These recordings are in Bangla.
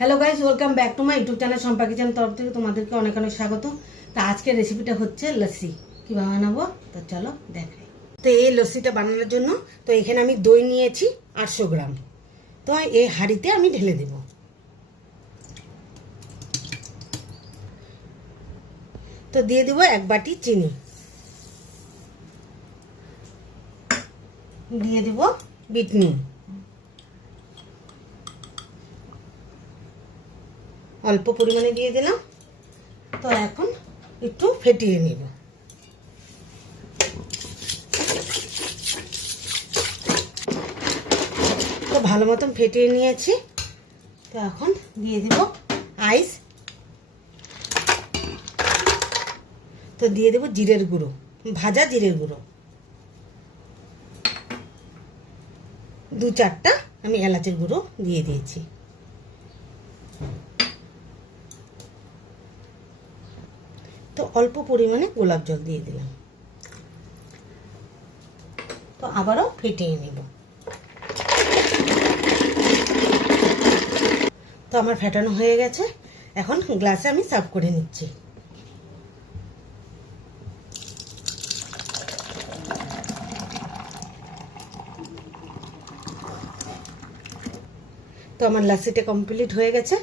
Hello guys, welcome back to my YouTube channel Shampa kitchen তরফ থেকে তোমাদেরকে অনেক অনেক স্বাগত। তো আজকের রেসিপিটা হচ্ছে লস্যি। কীভাবে বানাবো তো চলো দেখাই। তো এই লস্যিটা বানানোর জন্য তো এখানে আমি দই নিয়েছি 800 গ্রাম। তো এই হাঁড়িতে আমি ঢেলে দেব। তো দিয়ে দেবো 1 বাটি চিনি, দিয়ে দেবো বিট নুন, অল্প পরিমাণে দিয়ে দিলাম। তো এখন একটু ফেটিয়ে নেব। তো ভালো মতন ফেটিয়ে নিয়েছি। তো এখন দিয়ে দেব আইস। তো দিয়ে দেব জিরের গুঁড়ো, ভাজা জিরের গুঁড়ো 2-4টা আমি এলাচের গুঁড়ো দিয়ে দিয়েছি। তো অল্প পরিমাণে গোলাপ জল দিয়ে দিলাম। তো আবারও ফেটিয়ে নেব। তো আমার ফেটানো হয়ে গেছে, এখন গ্লাসে আমি সার্ভ করে নিচ্ছি। তো আমার লাসিটা কমপ্লিট হয়ে গেছে।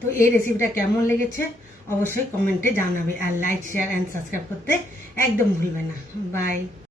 তো এই রেসিপিটা কেমন লেগেছে অবশ্যই কমেন্টে জানাবে, আর লাইক শেয়ার অ্যান্ড সাবস্ক্রাইব করতে একদম ভুলবে না। বাই।